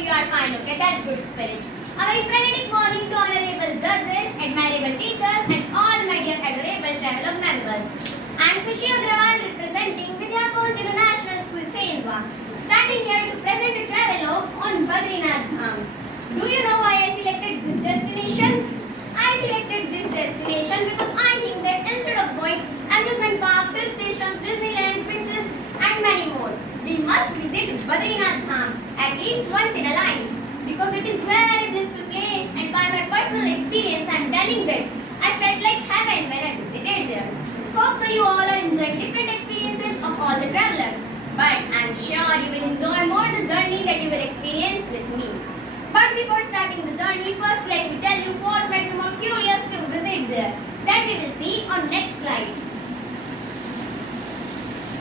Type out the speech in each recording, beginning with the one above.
you are fine, okay? That's good spirit. A very frenetic morning to honorable judges, admirable teachers, and all my dear adorable Travelogue members. I am Khushi Agrawal representing Vidyakunj International School, Sainwa, standing here to present a travelogue on Badrinath Dham. Do you know why I selected this destination? I selected this destination because I think that instead of going amusement parks, hill stations, Disneylands, beaches, and many more, we must visit Badrinath Dham at least once in a life. Because it is very blissful place, and by my personal experience I am telling that I felt like heaven when I visited there. Hope so you all are enjoying different experiences of all the travelers, but I am sure you will enjoy more the journey that you will experience with me. But before starting the journey, first let me tell you what made me more curious to visit there. That we will see on next slide.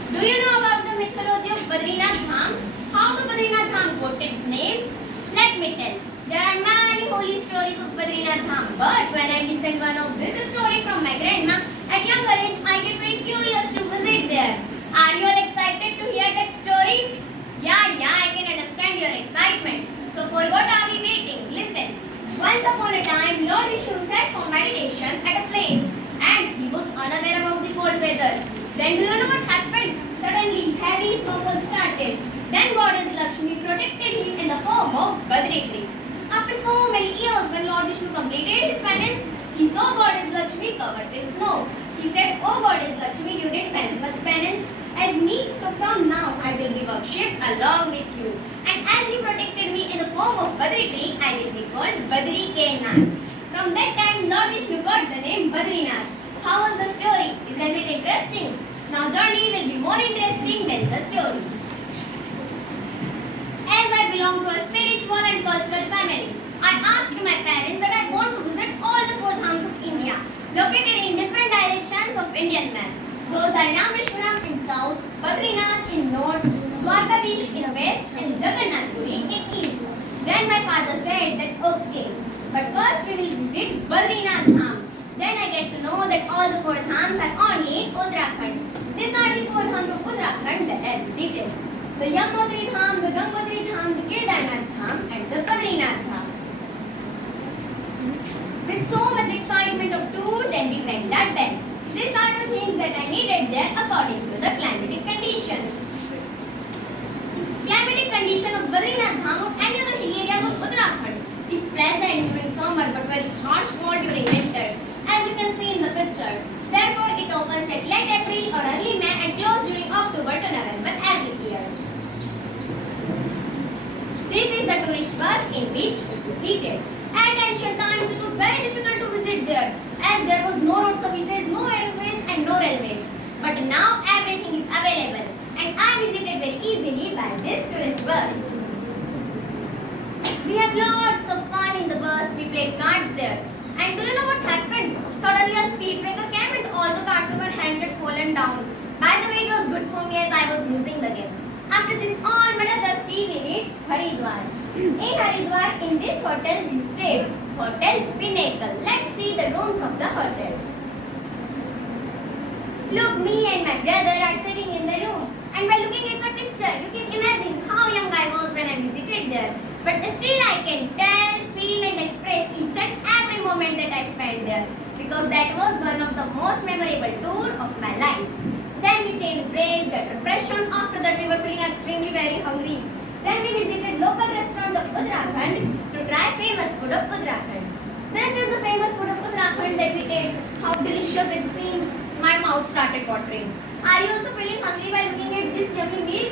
Do you know about the mythology of Badrinath Dham? How the Badrinath Dham got its name? Let me tell. There are many holy stories of Badrinath Dham, but when I listened one of this story from my grandma, at younger age I get very curious to visit there. Are you all excited to hear that story? Yeah, I can understand your excitement. So for what are we waiting? Listen. Once upon a time, Lord Vishnu sat for meditation at a place, and he was unaware about the cold weather. Then do you know what happened? Suddenly, heavy snowfall started. Then Goddess Lakshmi protected him in the form of Badri tree. After so many years, when Lord Vishnu completed his penance, he saw Goddess Lakshmi covered with snow. He said, "Oh Goddess Lakshmi, you did as much penance as me, so from now I will be worshipped along with you. And as you protected me in the form of Badri tree, I will be called Badri Kedarnath." From that time, Lord Vishnu got the name Badrinath. How was the story? Isn't it interesting? Now journey will be more interesting than the story. As I belong to a spiritual and cultural family, I asked my parents that I want to visit all the four dhams of India, located in different directions of Indian map. Those are Rameshwaram in south, Badrinath in north, Dwarkadish in the west, and Jagannathpuri in east. Then my father said that okay, but first we will visit Badrinath Dham. Then I get to know that all the four dhams are only in Uttarakhand. These are the four dhams of Uttarakhand that I visited: the Yamunotri Dham, the Gangotri Dham, the Kedarnath Dham, and the Badrinath Dham. With so much excitement of tour, then we went that bed. These are the things that I needed there according to the climatic conditions. Climatic condition of Badrinath Dham or any other hill areas of Uttarakhand is pleasant during summer but very harsh cold during winter, as you can see in the picture. Therefore, it opens at late April or early May and closes during October to November every year. This is the tourist bus in which we visited. At ancient times, it was very difficult to visit there, as there was no road services, no airways, and no railways. But now everything is available, and I visited very easily by this tourist bus. We have lots of fun in the bus. We played cards there. And do you know what happened? Suddenly a speed breaker came and all the cards in my hand had fallen down. By the way, it was good for me as I was losing the game. After this all made dusty, we reached Haridwar. In Haridwar, in this hotel we stayed. Hotel Pinnacle. Let's see the rooms of the hotel. Look, me and my brother are sitting in the room. And by looking at my picture, you can imagine how young I was when I visited there. But still I can tell, feel and express each and every moment that I spent there. Because that was one of the most memorable tour of my life. Then we changed dress, got refreshed. After that we were feeling extremely very hungry. Then we visited local restaurant of Uttarakhand to try famous food of Uttarakhand. This is the famous food of Uttarakhand that we ate. How delicious it seems. My mouth started watering. Are you also feeling hungry by looking at this yummy meal?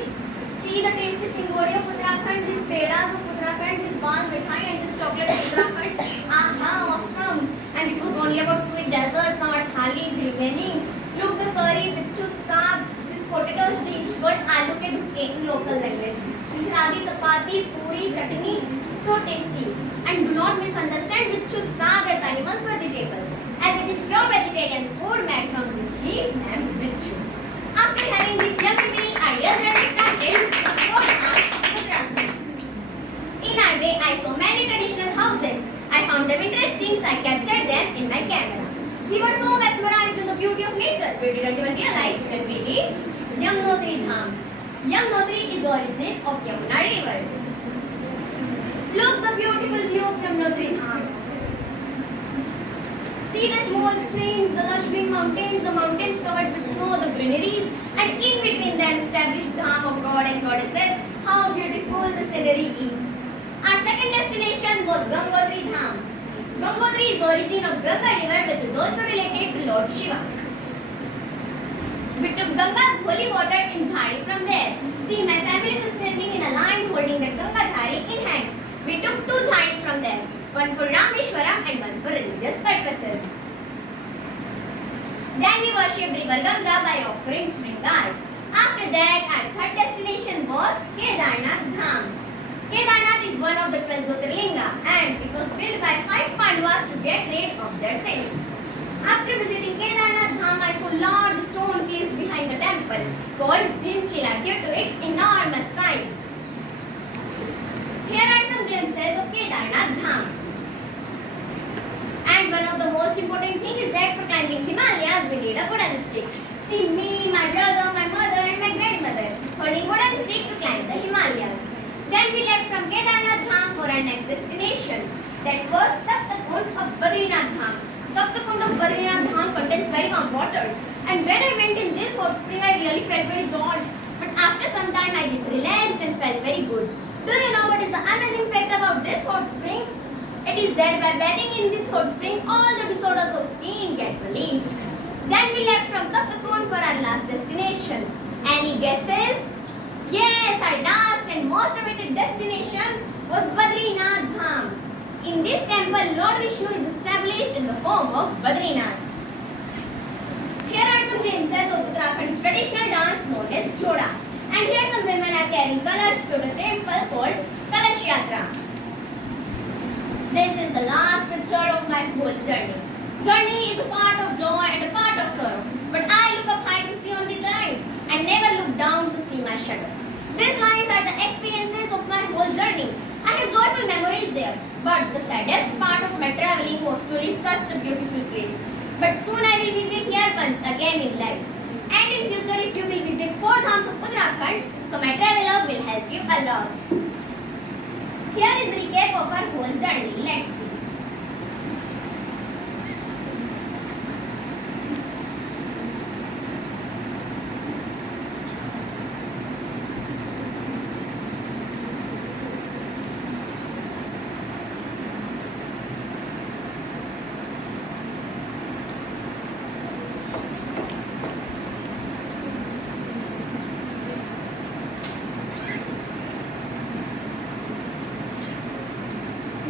See the tasty singori of Uttarakhand, these pedas of Uttarakhand, this bal mithai and this chocolate of Uttarakhand. Aha, awesome! And it was only about sweet desserts. Our thali is remaining. Look, the curry, pichu saag, this potato dish called aloo ke dhukke in local language. This ragi chapati, puri, chutney, so tasty. And do not misunderstand pichu saag as animal's vegetable, as it is pure vegetarian food made from this leaf named pichu. After having this yummy meal, our real journey started with the four dhams of Uttarakhand. In our way, I saw many traditional houses. I found them interesting, so I captured them in my camera. We were so mesmerized in the beauty of nature, we didn't even realize that we reached Yamunotri Dham. Yamunotri is origin of Yamuna river. Look the beautiful view of Yamunotri Dham. See the small streams, the lush green mountains, the mountains covered with snow, the greeneries, and in between them established Dham of God and Goddesses. How beautiful the scenery is. Our second destination was Gangotri Dham. Gangotri is the origin of Ganga river, which is also related to Lord Shiva. We took Ganga's holy water in Jhari from there. See, my family is standing in a line holding the Ganga Jhari in hand. We took 2 Jharis from there, one for Rameshwaram and one for religious purposes. Then we worshipped river Ganga by offering Shringar. After that, our third destination was Kedarnath Dham. Kedarnath is one of the 12 Jyotirlinga and it was built by 5 Pandavas to get rid of their sins. After visiting Kedarnath Dham, I saw large stone placed behind the temple called Bhimshila due to its enormous size. Here are some glimpses of Kedarnath Dham. And one of the most important things is that for climbing Himalayas, we need a wooden stick. See me, my brother, my mother and my grandmother holding wooden stick to climb the Himalayas. Then we left from Kedarnath Dham for our next destination. That was Taptakund of Badrinath Dham. Taptakund of Badrinath Dham contains very warm water. And when I went in this hot spring, I really felt very jolted. But after some time, I relaxed and felt very good. Do you know what is the amazing fact about this hot spring? It is that by bathing in this hot spring, all the disorders of skin get relieved. Then we left from Taptakund for our last destination. Any guesses? Yes, our last and most awaited destination was Badrinath Dham. In this temple, Lord Vishnu is established in the form of Badrinath. Here are some glimpses of Uttarakhand's traditional dance known as Joda. And here some women are carrying kalash to the temple called Kalash Yatra. This is the last picture of my whole journey. Journey is a part of joy and a part of sorrow. But I look up high to see only the light and never look down to see my shadow. These lines are the experiences of my whole journey. I have joyful memories there. But the saddest part of my traveling was to leave such a beautiful place. But soon I will visit here once again in life. And in future if you will visit 4 dhams of Uttarakhand, so my travelogue will help you a lot. Here is a recap of our whole journey. Let's see.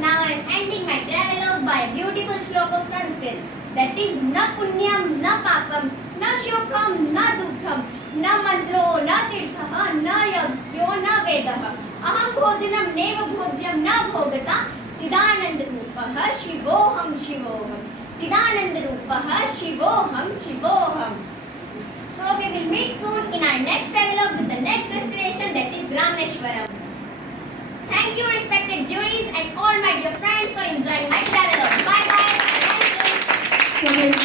Now I am ending my travelogue by a beautiful shlok of Sanskrit. That is na punyam, na papam, na shokam, na dukkham, na mantro, na tirthaha, na yagyo, na vedaha. Aham bhojanam neva bhojyam na bhogata. Chidanand rupaha shivoham shivoham. Chidanand rupaha shivoham shivoham. So we will meet soon in our next travelogue with the next destination, that is Rameshwaram. Thank you, respected juries and all my dear friends for enjoying my travelogue. Bye bye. Thank you.